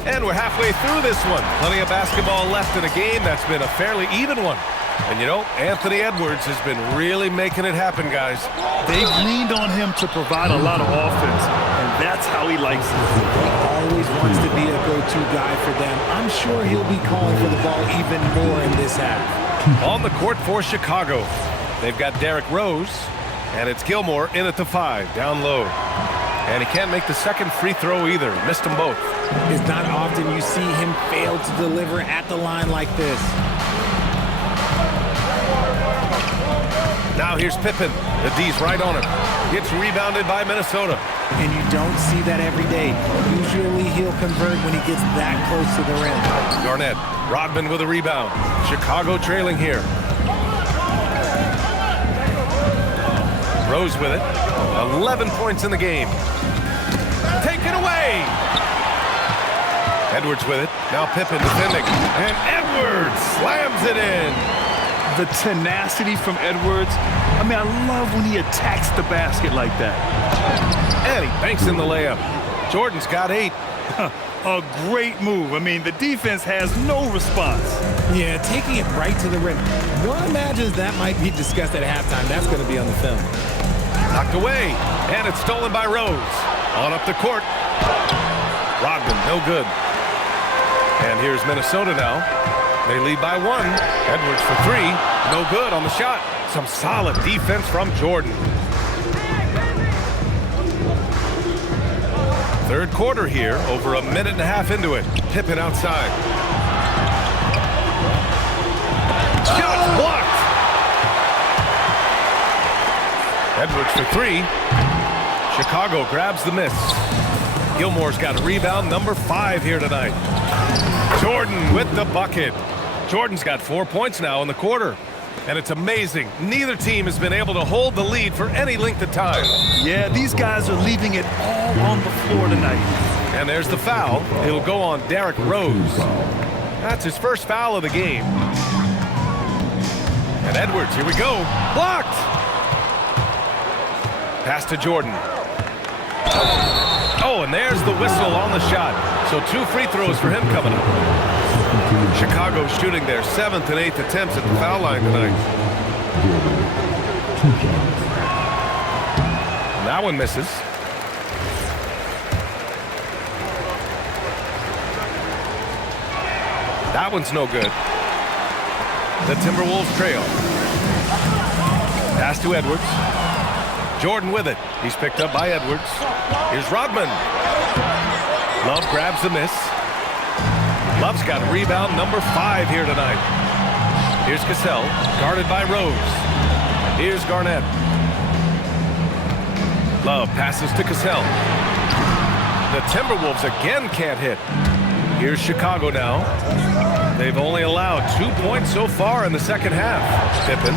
And we're halfway through this one. Plenty of basketball left in a game that's been a fairly even one. And you know, Anthony Edwards has been really making it happen, guys. They've leaned on him to provide a lot of offense, and that's how he likes it. He always wants to be a go-to guy for them. I'm sure he'll be calling for the ball even more in this half. On the court for Chicago, they've got Derrick Rose, and it's Gilmore in at the 5, down low. And he can't make the second free throw either. Missed them both. It's not often you see him fail to deliver at the line like this. Now here's Pippen. The D's right on him. Gets rebounded by Minnesota. And you don't see that every day. Usually he'll convert when he gets that close to the rim. Garnett. Rodman with a rebound. Chicago trailing here. Rose with it. 11 points in the game. Taken away. Edwards with it. Now Pippen defending. And Edwards slams it in. The tenacity from Edwards. I mean, I love when he attacks the basket like that. And he banks in the layup. Jordan's got 8. A great move. I mean, the defense has no response. Yeah, taking it right to the rim. One imagines that might be discussed at halftime. That's going to be on the film. Knocked away. And it's stolen by Rose. On up the court. Rodman, no good. And here's Minnesota now. They lead by 1. Edwards for 3. No good on the shot. Some solid defense from Jordan. Third quarter here, over a minute and a half into it. Pippen outside. Shot blocked. Edwards for 3. Chicago grabs the miss. Gilmore's got a rebound, number 5 here tonight. Jordan with the bucket. Jordan's got 4 points now in the quarter. And it's amazing. Neither team has been able to hold the lead for any length of time. Yeah, these guys are leaving it all on the floor tonight. And there's the foul. It'll go on Derrick Rose. That's his first foul of the game. And Edwards, here we go. Blocked! Pass to Jordan. Oh, and there's the whistle on the shot. So 2 free throws for him coming up. Chicago shooting their 7th and 8th attempts at the foul line tonight. And that one misses. That one's no good. The Timberwolves trail. Pass to Edwards. Jordan with it. He's picked up by Edwards. Here's Rodman. Love grabs the miss. Love's got rebound number 5 here tonight. Here's Cassell, guarded by Rose. Here's Garnett. Love passes to Cassell. The Timberwolves again can't hit. Here's Chicago now. They've only allowed 2 points so far in the second half. Pippen.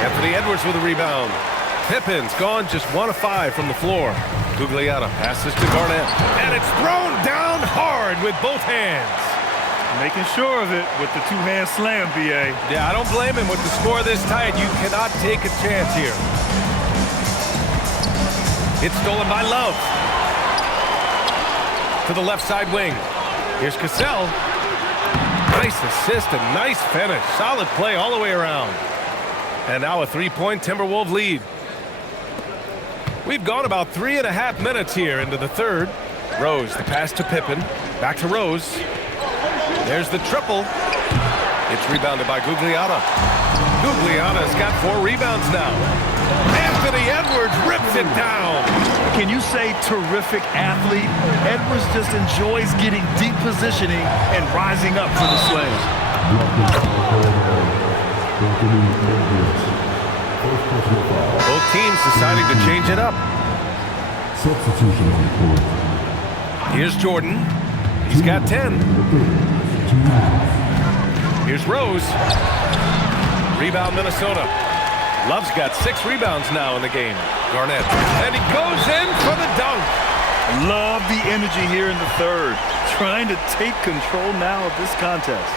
Anthony Edwards with a rebound. Pippen's gone just 1 of 5 from the floor. Gugliotta passes to Garnett. And it's thrown down hard with both hands. Making sure of it with the 2-hand slam, B.A. Yeah, I don't blame him with the score this tight. You cannot take a chance here. It's stolen by Love. To the left side wing. Here's Cassell. Nice assist and nice finish. Solid play all the way around. And now a 3-point Timberwolves lead. We've gone about 3.5 minutes here into the third. Rose, the pass to Pippen. Back to Rose. There's the triple. It's rebounded by Gugliotta. Gugliotta's got 4 rebounds now. Anthony Edwards rips it down. Can you say terrific athlete? Edwards just enjoys getting deep positioning and rising up for the slam. Both teams deciding to change it up. Here's Jordan. He's got 10. Here's Rose. Rebound Minnesota. Love's got 6 rebounds now in the game. Garnett. And he goes in for the dunk. Love the energy here in the third. Trying to take control now of this contest.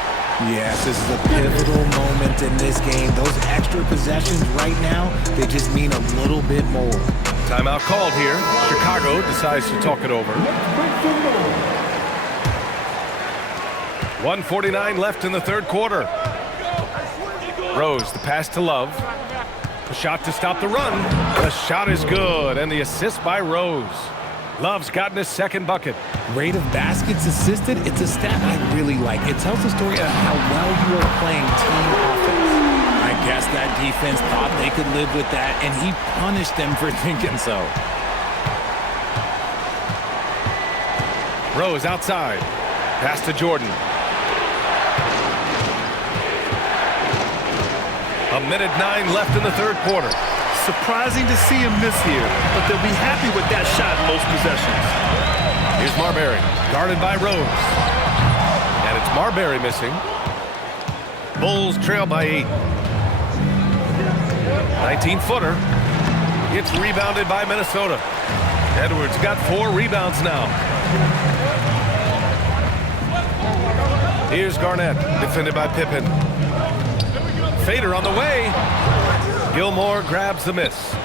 Yes, this is a pivotal moment in this game. Those extra possessions right now, they just mean a little bit more. Timeout called here. Chicago decides to talk it over. 1:49 left in the third quarter. Rose, the pass to Love. The shot to stop the run. The shot is good, and the assist by Rose. Love's gotten his second bucket. Rate of baskets assisted, it's a stat I really like. It tells the story of how well you are playing team offense. I guess that defense thought they could live with that, and he punished them for thinking so. Rose outside. Pass to Jordan. A minute 9 left in the third quarter. Surprising to see him miss here, but they'll be happy with that shot in most possessions. Here's Marbury, guarded by Rose. And it's Marbury missing. Bulls trail by 8. 19-footer. It's rebounded by Minnesota. Edwards got 4 rebounds now. Here's Garnett, defended by Pippen. Fader on the way. Gilmore grabs the miss.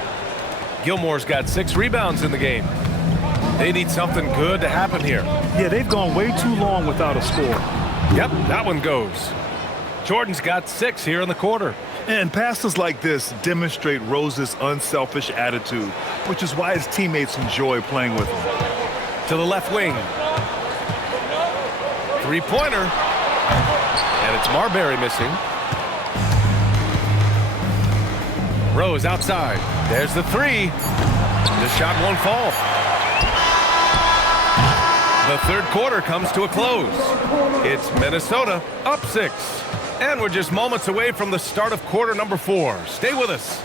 Gilmore's got 6 rebounds in the game. They need something good to happen here. Yeah, they've gone way too long without a score. Yep, that one goes. Jordan's got 6 here in the quarter. And passes like this demonstrate Rose's unselfish attitude, which is why his teammates enjoy playing with him. To the left wing. 3-pointer. And it's Marbury missing. Rose outside. There's the 3. The shot won't fall. The third quarter comes to a close. It's Minnesota up 6. And we're just moments away from the start of quarter number 4. Stay with us.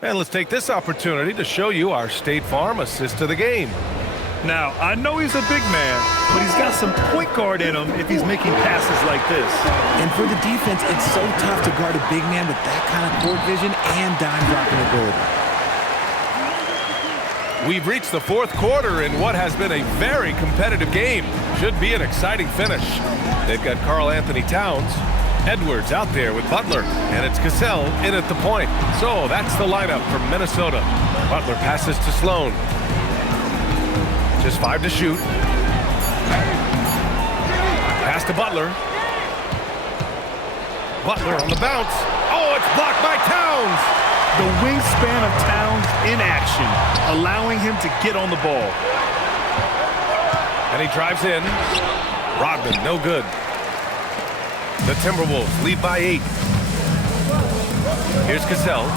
And let's take this opportunity to show you our State Farm assist of the game. Now, I know he's a big man, but he's got some point guard in him if he's making passes like this. And for the defense, it's so tough to guard a big man with that kind of court vision and dime-dropping ability. We've reached the fourth quarter in what has been a very competitive game. Should be an exciting finish. They've got Karl Anthony Towns, Edwards out there with Butler, and it's Cassell in at the point. So that's the lineup from Minnesota. Butler passes to Sloan. Just 5 to shoot. Pass to Butler. Butler on the bounce. Oh, it's blocked by Towns. The wingspan of Towns in action, allowing him to get on the ball. And he drives in. Rodman, no good. The Timberwolves lead by 8. Here's Cassell.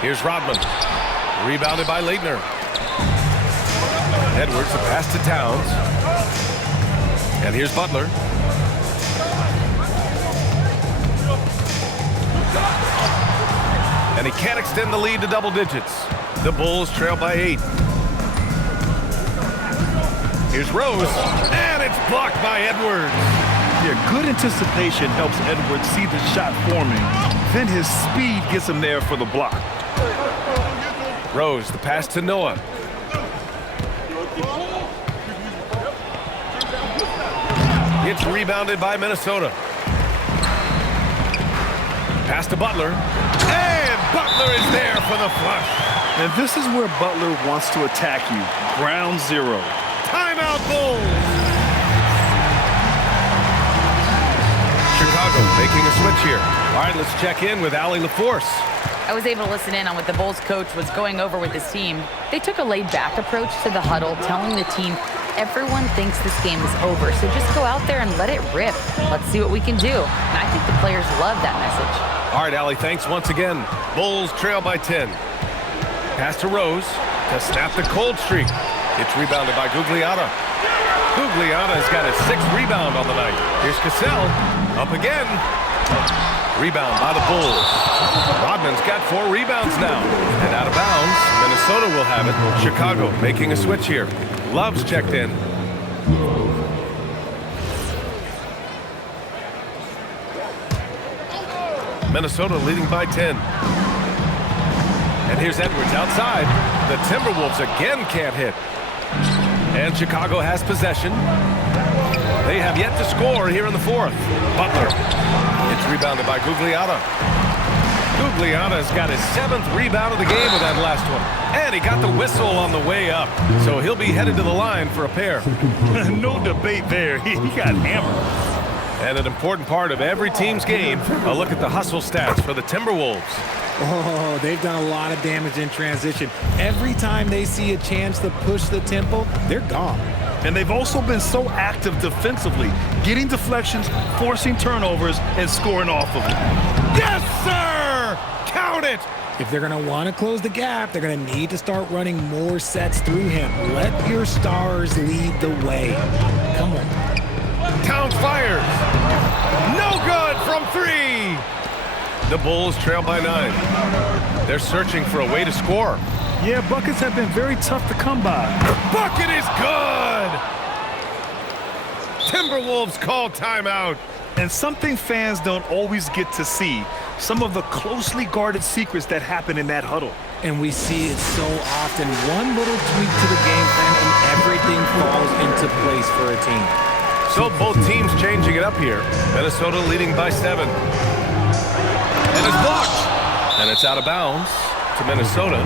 Here's Rodman. Rebounded by Leitner. Edwards, a pass to Towns. And here's Butler. And he can't extend the lead to double digits. The Bulls trail by 8. Here's Rose, and it's blocked by Edwards. Yeah, good anticipation helps Edwards see the shot forming. Then his speed gets him there for the block. Rose, the pass to Noah. It's rebounded by Minnesota. Pass to Butler. And Butler is there for the flush. And this is where Butler wants to attack you. Ground 0. Timeout Bulls. Chicago making a switch here. All right, let's check in with Allie LaForce. I was able to listen in on what the Bulls coach was going over with his team. They took a laid-back approach to the huddle, telling the team, everyone thinks this game is over, so just go out there and let it rip. Let's see what we can do. And I think the players love that message. All right, Allie, thanks once again. Bulls trail by 10. Pass to Rose to snap the cold streak. It's rebounded by Gugliotta. Gugliotta's got his 6th rebound on the night. Here's Cassell. Up again. Rebound by the Bulls. Rodman's got 4 rebounds now. And out of bounds, Minnesota will have it. Chicago making a switch here. Love's checked in. Minnesota leading by 10. And here's Edwards outside. The Timberwolves again can't hit. And Chicago has possession. They have yet to score here in the 4th. Butler. It's rebounded by Gugliotta. Gugliotta's got his 7th rebound of the game with that last one. And he got the whistle on the way up. So he'll be headed to the line for a pair. No debate there. He got hammered. And an important part of every team's game, a look at the hustle stats for the Timberwolves. Oh, they've done a lot of damage in transition. Every time they see a chance to push the tempo, they're gone. And they've also been so active defensively, getting deflections, forcing turnovers, and scoring off of it. Yes, sir! Count it! If they're going to want to close the gap, they're going to need to start running more sets through him. Let your stars lead the way. Come on. Towns fires. No good from 3. The Bulls trail by 9. They're searching for a way to score. Yeah, buckets have been very tough to come by. The bucket is good! Timberwolves call timeout. And something fans don't always get to see, some of the closely guarded secrets that happen in that huddle. And we see it so often. One little tweak to the game plan and everything falls into place for a team. So both teams changing it up here. Minnesota leading by 7. And it's blocked. And it's out of bounds to Minnesota.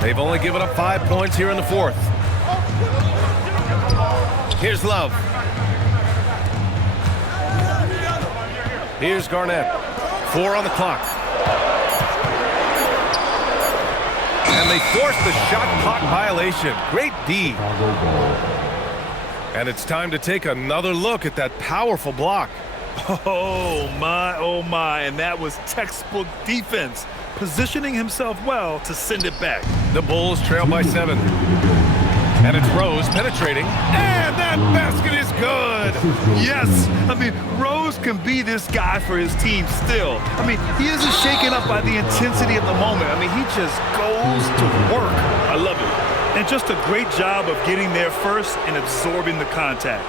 They've only given up 5 points here in the 4th. Here's Love. Here's Garnett. 4 on the clock. And they force the shot clock violation. Great D. And it's time to take another look at that powerful block. Oh my, and that was textbook defense, positioning himself well to send it back. The Bulls trail by 7. And it's Rose penetrating. And that basket is good. Yes, I mean, Rose can be this guy for his team still. I mean, he isn't shaken up by the intensity of the moment. I mean, he just goes to work. I love it. And just a great job of getting there first and absorbing the contact.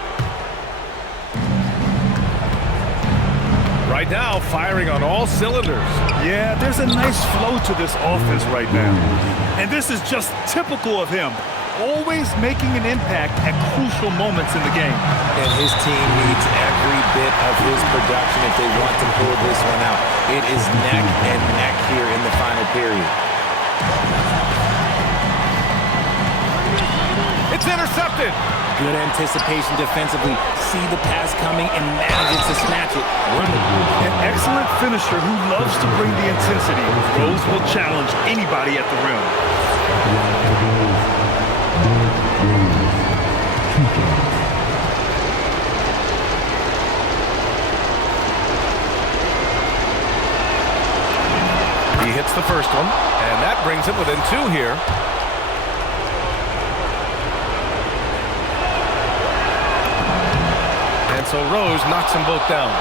Right now, firing on all cylinders. Yeah, there's a nice flow to this offense right now. And this is just typical of him. Always making an impact at crucial moments in the game. And his team needs every bit of his production if they want to pull this one out. It is neck and neck here in the final period. It's intercepted. Good anticipation defensively. See the pass coming and manages to snatch it. An excellent finisher who loves to bring the intensity. Rose will challenge anybody at the rim. He hits the first one, and that brings him within 2 here. And so Rose knocks them both down.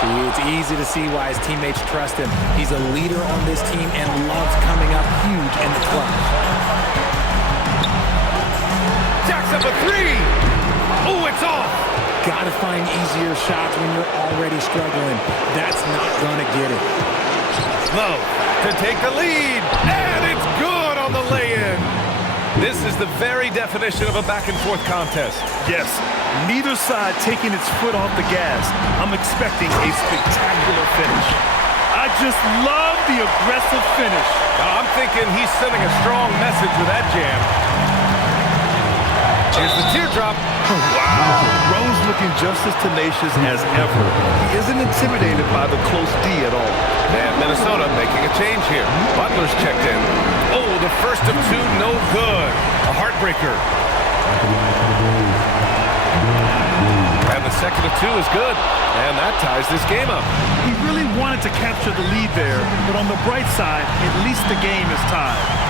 See, it's easy to see why his teammates trust him. He's a leader on this team and loves coming up huge in the clutch. Jacks up a 3. Oh, it's off. Gotta find easier shots when you're already struggling. That's not gonna get it. Love to take the lead, and it's good on the lay-in. This is the very definition of a back-and-forth contest. Yes, neither side taking its foot off the gas. I'm expecting a spectacular finish. I just love the aggressive finish. I'm thinking he's sending a strong message with that jam. Here's the teardrop. Wow. Rose looking just as tenacious as ever. He isn't intimidated by the close D at all. And Minnesota making a change here. Butler's checked in. Oh, the first of 2, no good. A heartbreaker. And the second of 2 is good. And that ties this game up. He really wanted to capture the lead there, but on the bright side, at least the game is tied.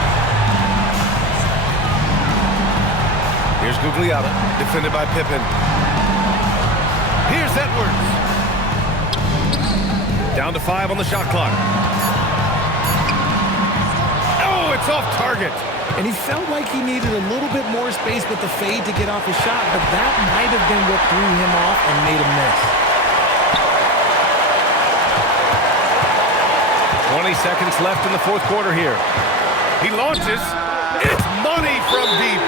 Here's Gugliotta, defended by Pippen. Here's Edwards. Down to 5 on the shot clock. Oh, it's off target. And he felt like he needed a little bit more space with the fade to get off his shot, but that might have been what threw him off and made him miss. 20 seconds left in the 4th quarter here. He launches. It's money from deep.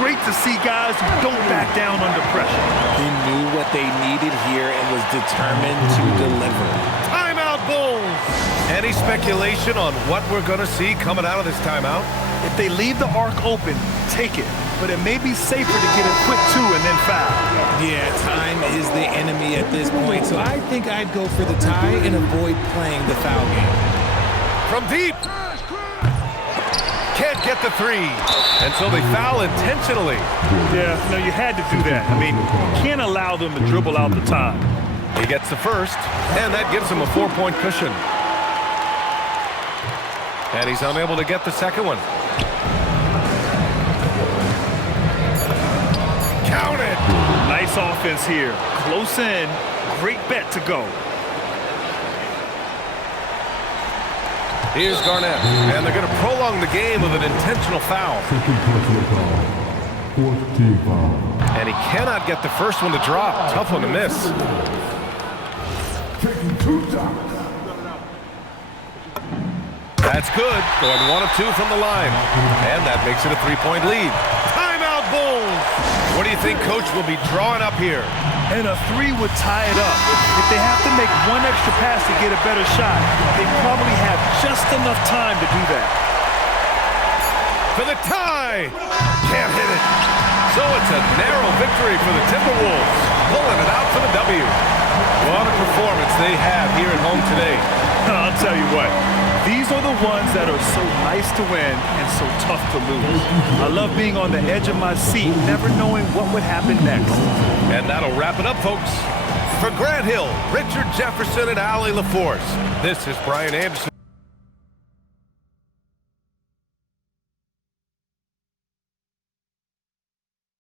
Great to see guys who don't back down under pressure. He knew what they needed here and was determined to deliver. Timeout, Bulls. Any speculation on what we're going to see coming out of this timeout? If they leave the arc open, take it. But it may be safer to get a quick 2 and then foul. Yeah, time is the enemy at this point, so I think I'd go for the tie and avoid playing the foul game. From deep. Can't get the 3. And so they foul intentionally. Yeah, no, you had to do that. I mean, you can't allow them to dribble out the time. He gets the first, and that gives him a 4-point cushion. And he's unable to get the second one. Count it! Nice offense here. Close in. Great bet to go. Here's Garnett, and they're going to prolong the game with an intentional foul. And he cannot get the first one to drop. Tough one to miss. That's good. Going 1 of 2 from the line. And that makes it a 3-point lead. Timeout, Bulls! What do you think Coach will be drawing up here? And a 3 would tie it up. If they have to make one extra pass to get a better shot, they probably have just enough time to do that. For the tie! Can't hit it. So it's a narrow victory for the Timberwolves, pulling it out for the W. What a performance they have here at home today. I'll tell you what, these are the ones that are so nice to win and so tough to lose. I love being on the edge of my seat, never knowing what would happen next. And that'll wrap it up, folks. For Grant Hill, Richard Jefferson, and Allie LaForce, this is Brian Anderson.